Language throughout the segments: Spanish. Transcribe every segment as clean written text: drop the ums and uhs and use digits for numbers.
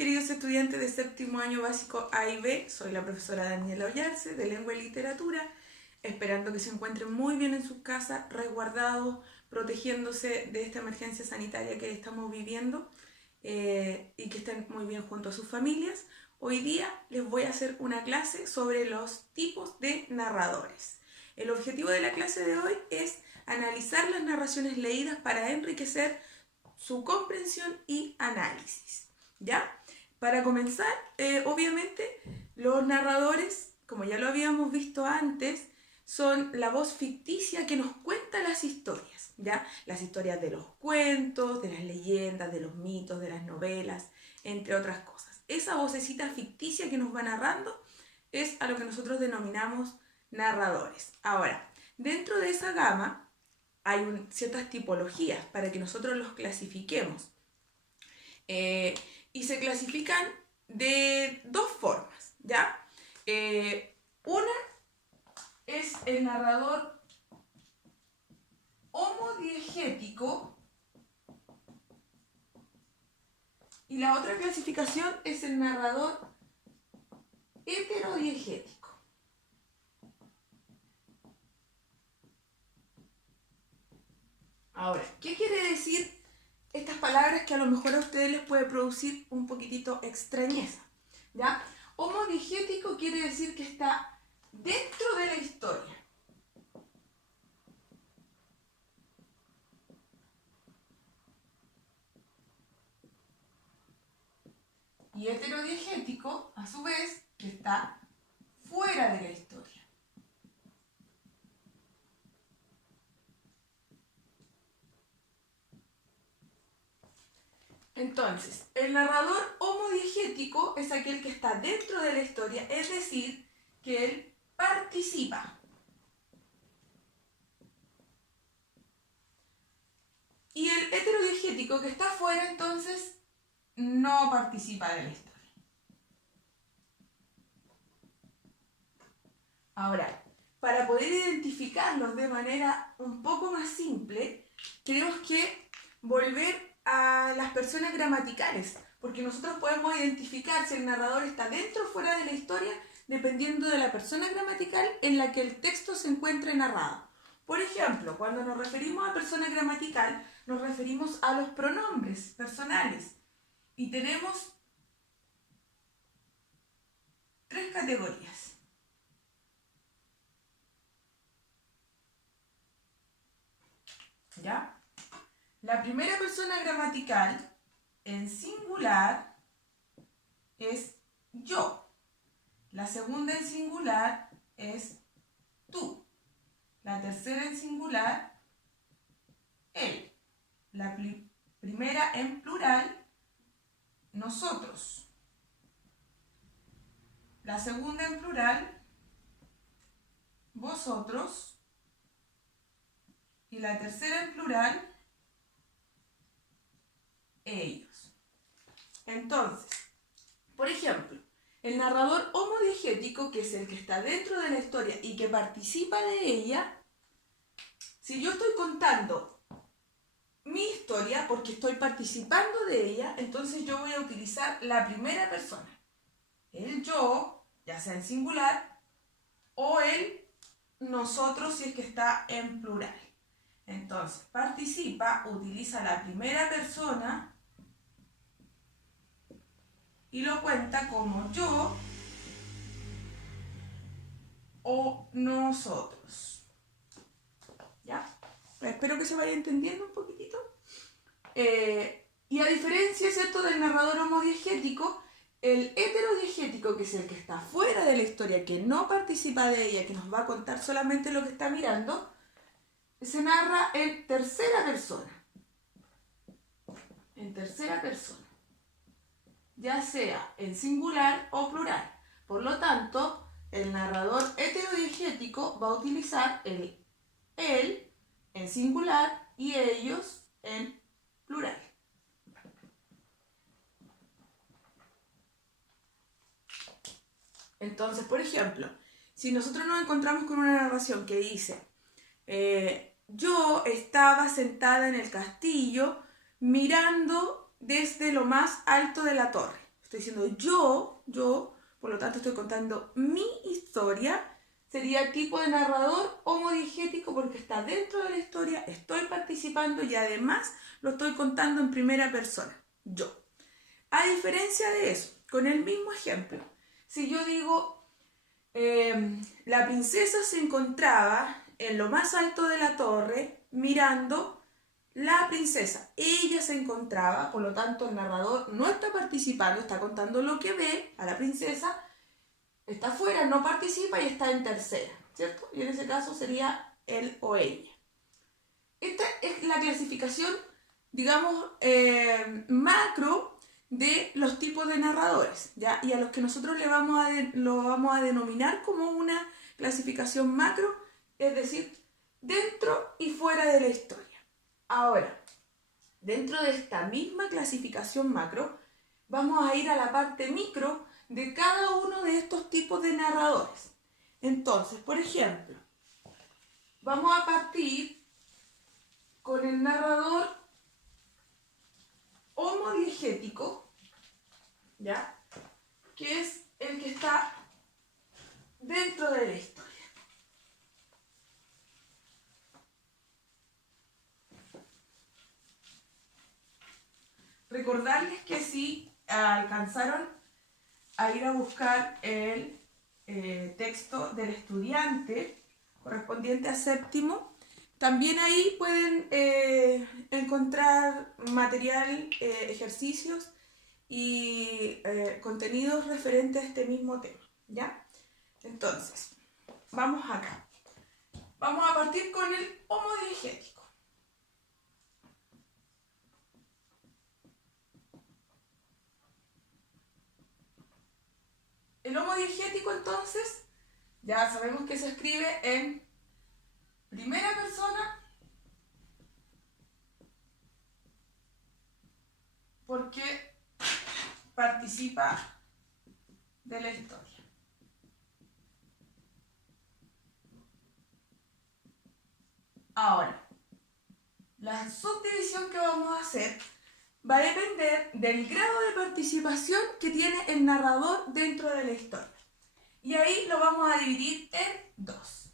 queridos estudiantes de séptimo año básico A y B? Soy la profesora Daniela Ollarse de Lengua y Literatura, esperando que se encuentren muy bien en sus casas, resguardados, protegiéndose de esta emergencia sanitaria que estamos viviendo y que estén muy bien junto a sus familias. Hoy día les voy a hacer una clase sobre los tipos de narradores. El objetivo de la clase de hoy es analizar las narraciones leídas para enriquecer su comprensión y análisis, ¿ya? Para comenzar, obviamente, los narradores, como ya lo habíamos visto antes, son la voz ficticia que nos cuenta las historias, ¿ya? Las historias de los cuentos, de las leyendas, de los mitos, de las novelas, entre otras cosas. Esa vocecita ficticia que nos va narrando es a lo que nosotros denominamos narradores. Ahora, dentro de esa gama hay ciertas tipologías para que nosotros los clasifiquemos. Y se clasifican de dos formas, ¿ya? Una es el narrador homodiegético y la otra clasificación es el narrador heterodiegético. Ahora, ¿qué quiere decir estas palabras que a lo mejor a ustedes les puede producir un poquitito extrañeza? ¿Ya? Homodiegético quiere decir que está dentro de la historia. Y heterodiegético, a su vez, que está fuera de la historia. Entonces, el narrador homodiegético es aquel que está dentro de la historia, es decir, que él participa. Y el heterodiegético que está fuera, entonces, no participa de la historia. Ahora, para poder identificarlos de manera un poco más simple, tenemos que volver a las personas gramaticales, porque nosotros podemos identificar si el narrador está dentro o fuera de la historia dependiendo de la persona gramatical en la que el texto se encuentre narrado. Por ejemplo, cuando nos referimos a persona gramatical, nos referimos a los pronombres personales y tenemos tres categorías. ¿Ya? La primera persona gramatical en singular es yo. La segunda en singular es tú. La tercera en singular, él. La primera en plural, nosotros. La segunda en plural, vosotros. Y la tercera en plural, ellos. Entonces, por ejemplo, el narrador homodiegético, que es el que está dentro de la historia y que participa de ella, si yo estoy contando mi historia porque estoy participando de ella, entonces yo voy a utilizar la primera persona. El yo, ya sea en singular, o el nosotros si es que está en plural. Entonces, participa, utiliza la primera persona y lo cuenta como yo o nosotros. ¿Ya? Espero que se vaya entendiendo un poquitito. Y a diferencia, ¿cierto?, del narrador homodiegético, el heterodiegético, que es el que está fuera de la historia, que no participa de ella, que nos va a contar solamente lo que está mirando, se narra en tercera persona. En tercera persona. Ya sea en singular o plural. Por lo tanto, el narrador heterodiegético va a utilizar el él en singular y ellos en plural. Entonces, por ejemplo, si nosotros nos encontramos con una narración que dice yo estaba sentada en el castillo mirando desde lo más alto de la torre. estoy diciendo yo, por lo tanto estoy contando mi historia, sería tipo de narrador homodiegético porque está dentro de la historia, estoy participando y además lo estoy contando en primera persona, yo. A diferencia de eso, con el mismo ejemplo, si yo digo, la princesa se encontraba en lo más alto de la torre mirando la princesa. Ella se encontraba, por lo tanto el narrador no está participando, está contando lo que ve a la princesa, está afuera, no participa y está en tercera, ¿cierto? Y en ese caso sería él o ella. Esta es la clasificación, digamos, macro de los tipos de narradores, ¿ya? Y a los que nosotros lo vamos a denominar como una clasificación macro, es decir, dentro y fuera de la historia. Ahora, dentro de esta misma clasificación macro, vamos a ir a la parte micro de cada uno de estos tipos de narradores. Entonces, por ejemplo, vamos a partir con el narrador homodiegético, ¿ya? Que es el que está dentro de la historia. Recordarles que si alcanzaron a ir a buscar el texto del estudiante correspondiente a séptimo, también ahí pueden encontrar material, ejercicios y contenidos referentes a este mismo tema, ¿ya? Entonces, vamos acá. Vamos a partir con el homodiegético. El homodiegético, entonces, ya sabemos que se escribe en primera persona porque participa de la historia. Ahora, la subdivisión que vamos a hacer va a depender del grado de participación que tiene el narrador dentro de la historia. Y ahí lo vamos a dividir en dos.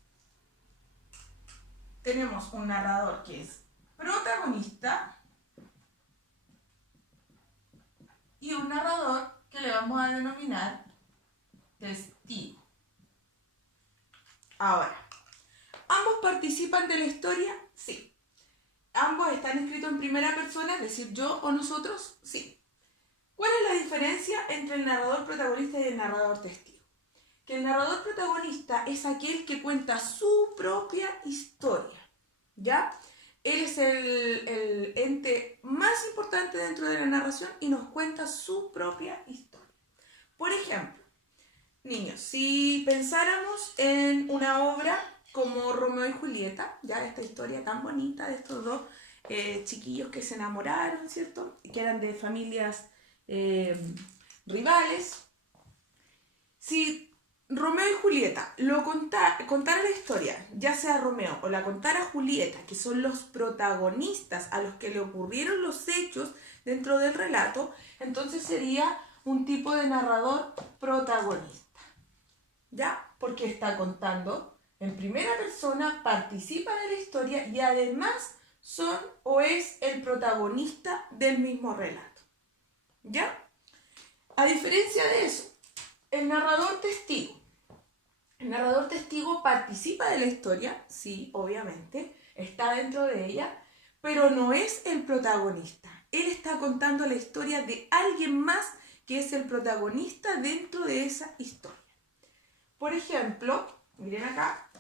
Tenemos un narrador que es protagonista y un narrador que le vamos a denominar testigo. Ahora, ¿ambos participan de la historia? Sí. ¿Ambos están escritos en primera persona, es decir, yo o nosotros? Sí. ¿Cuál es la diferencia entre el narrador protagonista y el narrador testigo? Que el narrador protagonista es aquel que cuenta su propia historia, ¿ya? Él es el ente más importante dentro de la narración y nos cuenta su propia historia. Por ejemplo, niños, si pensáramos en una obra como Romeo y Julieta, ya esta historia tan bonita de estos dos chiquillos que se enamoraron, ¿cierto? Que eran de familias rivales. Si Romeo y Julieta contara la historia, ya sea Romeo o la contara Julieta, que son los protagonistas a los que le ocurrieron los hechos dentro del relato, entonces sería un tipo de narrador protagonista, ¿ya? Porque está contando en primera persona, participa de la historia y además son o es el protagonista del mismo relato, ¿ya? A diferencia de eso, el narrador testigo. El narrador testigo participa de la historia, sí, obviamente, está dentro de ella, pero no es el protagonista. Él está contando la historia de alguien más que es el protagonista dentro de esa historia. Por ejemplo, miren acá,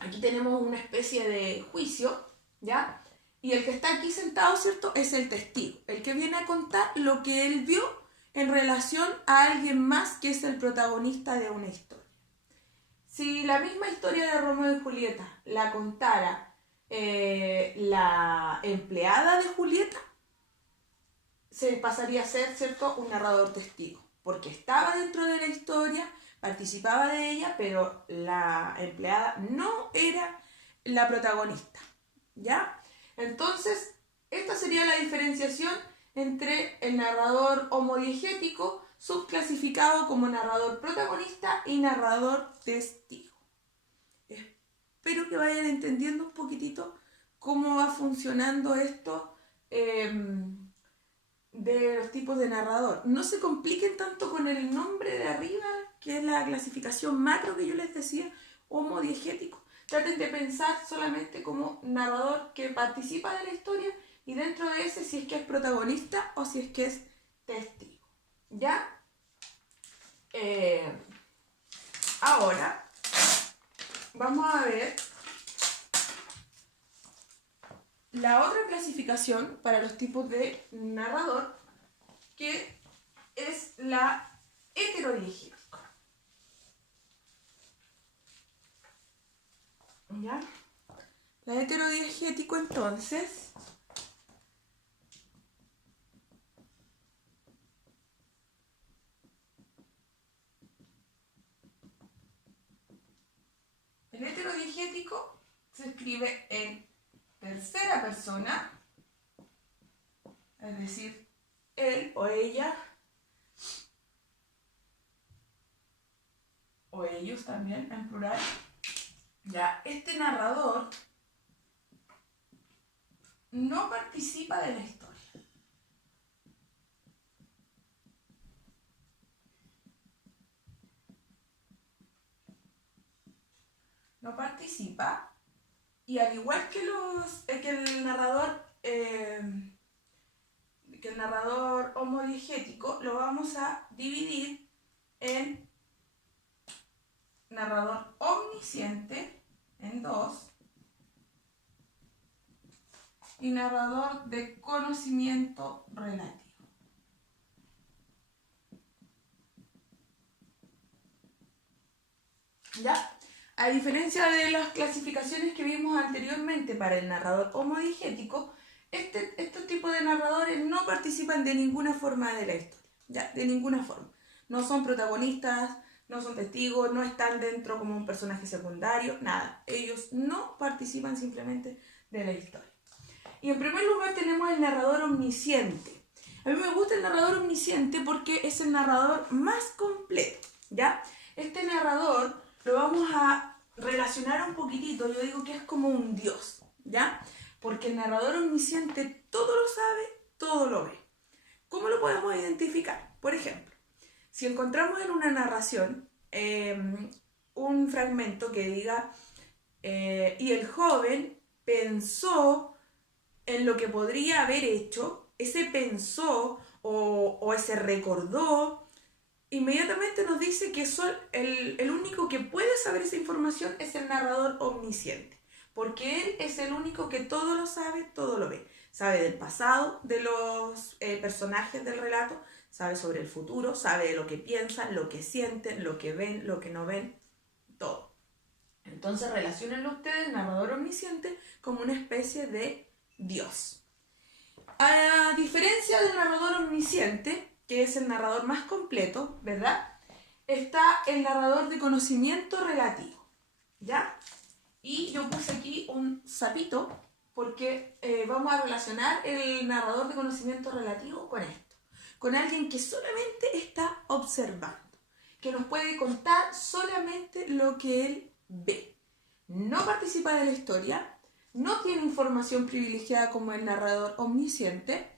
aquí tenemos una especie de juicio, ¿ya? Y el que está aquí sentado, ¿cierto?, es el testigo, el que viene a contar lo que él vio en relación a alguien más que es el protagonista de una historia. Si la misma historia de Romeo y Julieta la contara la empleada de Julieta, se pasaría a ser, ¿cierto?, un narrador testigo, porque estaba dentro de la historia, participaba de ella, pero la empleada no era la protagonista, ¿ya? Entonces, esta sería la diferenciación entre el narrador homodiegético, subclasificado como narrador protagonista y narrador testigo. Espero que vayan entendiendo un poquitito cómo va funcionando esto de los tipos de narrador. No se compliquen tanto con el nombre de arriba, que es la clasificación macro que yo les decía, homodiegético. Traten de pensar solamente como narrador que participa de la historia y dentro de ese si es que es protagonista o si es que es testigo. ¿Ya? Ahora vamos a ver la otra clasificación para los tipos de narrador, que es la heterodiegética. ¿Ya? La heterodiegético entonces el heterodiegético se escribe en tercera persona, es decir, él o ella, o ellos también en plural. Ya, este narrador no participa de la historia. No participa, y al igual que el narrador homodiegético, lo vamos a dividir en narrador omnisciente, en dos, y narrador de conocimiento relativo. ¿Ya? A diferencia de las clasificaciones que vimos anteriormente para el narrador homodiegético, estos tipos de narradores no participan de ninguna forma de la historia, ¿ya? De ninguna forma. No son protagonistas, no son testigos, no están dentro como un personaje secundario, nada. Ellos no participan simplemente de la historia. Y en primer lugar tenemos el narrador omnisciente. A mí me gusta el narrador omnisciente porque es el narrador más completo, ¿ya? Este narrador lo vamos a relacionar un poquitito, yo digo que es como un dios, ¿ya? Porque el narrador omnisciente todo lo sabe, todo lo ve. ¿Cómo lo podemos identificar? Por ejemplo, si encontramos en una narración un fragmento que diga y el joven pensó en lo que podría haber hecho, ese pensó o ese recordó, inmediatamente nos dice que el único que puede saber esa información es el narrador omnisciente, porque él es el único que todo lo sabe, todo lo ve. Sabe del pasado de los personajes del relato, sabe sobre el futuro, sabe de lo que piensan, lo que sienten, lo que ven, lo que no ven, todo. Entonces relaciónenlo ustedes, narrador omnisciente, como una especie de Dios. A diferencia del narrador omnisciente, que es el narrador más completo, ¿verdad? Está el narrador de conocimiento relativo, ¿ya? Y yo puse aquí un sapito porque vamos a relacionar el narrador de conocimiento relativo con esto, con alguien que solamente está observando, que nos puede contar solamente lo que él ve. No participa de la historia, no tiene información privilegiada como el narrador omnisciente,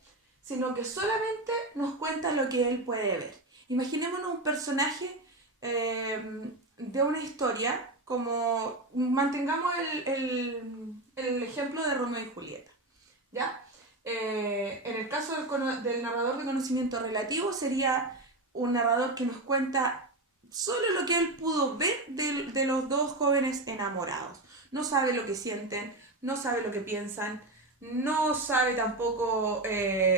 sino que solamente nos cuenta lo que él puede ver. Imaginémonos un personaje de una historia, como mantengamos el ejemplo de Romeo y Julieta, ¿ya? En el caso del narrador de conocimiento relativo sería un narrador que nos cuenta solo lo que él pudo ver de los dos jóvenes enamorados. No sabe lo que sienten, no sabe lo que piensan, no sabe tampoco,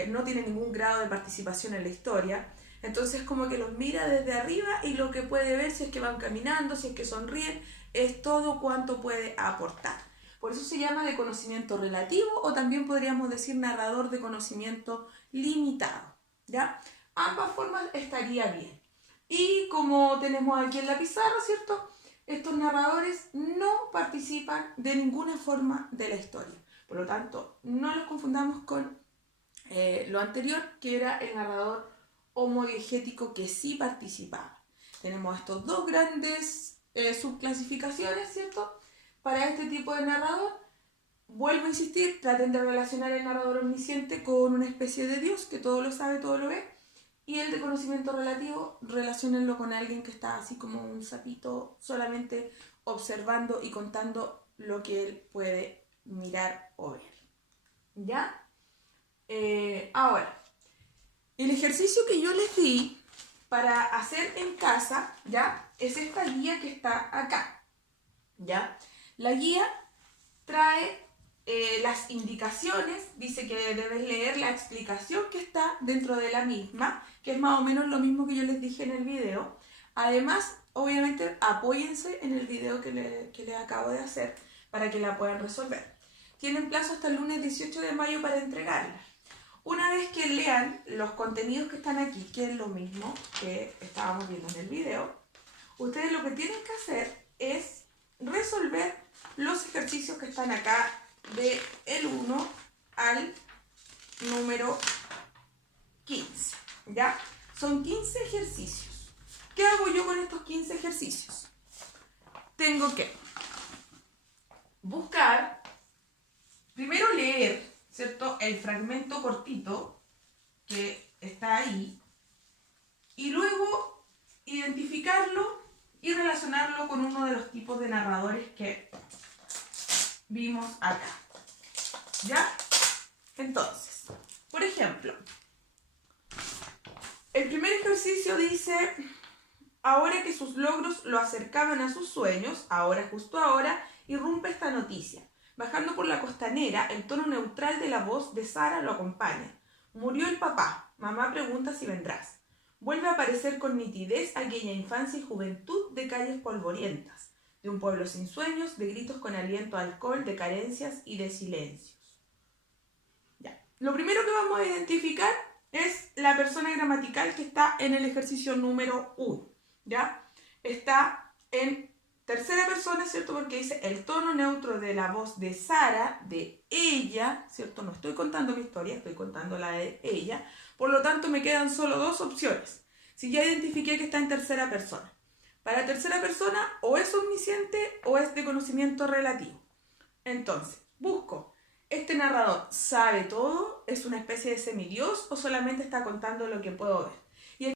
no tiene ningún grado de participación en la historia. Entonces como que los mira desde arriba y lo que puede ver, si es que van caminando, si es que sonríen, es todo cuanto puede aportar. Por eso se llama de conocimiento relativo, o también podríamos decir narrador de conocimiento limitado, ¿ya? Ambas formas estaría bien. Y como tenemos aquí en la pizarra, ¿cierto? Estos narradores no participan de ninguna forma de la historia. Por lo tanto, no los confundamos con lo anterior, que era el narrador homodiegético que sí participaba. Tenemos estos dos grandes subclasificaciones, ¿cierto? Para este tipo de narrador, vuelvo a insistir, traten de relacionar el narrador omnisciente con una especie de Dios que todo lo sabe, todo lo ve. Y el de conocimiento relativo, relaciónenlo con alguien que está así como un sapito, solamente observando y contando lo que él puede mirar o ver. ¿Ya? Ahora, el ejercicio que yo les di para hacer en casa, ¿ya? Es esta guía que está acá, ¿ya? La guía trae las indicaciones, dice que debes leer la explicación que está dentro de la misma, que es más o menos lo mismo que yo les dije en el video. Además, obviamente, apóyense en el video que les acabo de hacer para que la puedan resolver. Tienen plazo hasta el lunes 18 de mayo para entregarla. Una vez que lean los contenidos que están aquí, que es lo mismo que estábamos viendo en el video, ustedes lo que tienen que hacer es resolver los ejercicios que están acá de el 1 al número 15, ¿ya? Son 15 ejercicios. ¿Qué hago yo con estos 15 ejercicios? Tengo que buscar, primero leer, ¿cierto? El fragmento cortito que está ahí y luego identificarlo y relacionarlo con uno de los tipos de narradores que vimos acá. ¿Ya? Entonces, por ejemplo, el primer ejercicio dice, ahora que sus logros lo acercaban a sus sueños, ahora, justo ahora, irrumpe esta noticia. Bajando por la costanera, el tono neutral de la voz de Sara lo acompaña. Murió el papá. Mamá pregunta si vendrás. Vuelve a aparecer con nitidez aquella infancia y juventud de calles polvorientas, de un pueblo sin sueños, de gritos con aliento a alcohol, de carencias y de silencios. Ya. Lo primero que vamos a identificar es la persona gramatical que está en el ejercicio número 1. ¿Ya? Está en tercera persona, ¿cierto? Porque dice el tono neutro de la voz de Sara, de ella, ¿cierto? No estoy contando mi historia, estoy contando la de ella. Por lo tanto, me quedan solo dos opciones. Si ya identifiqué que está en tercera persona. Para tercera persona, o es omnisciente o es de conocimiento relativo. Entonces, busco. ¿Este narrador sabe todo? ¿Es una especie de semidios o solamente está contando lo que puedo ver?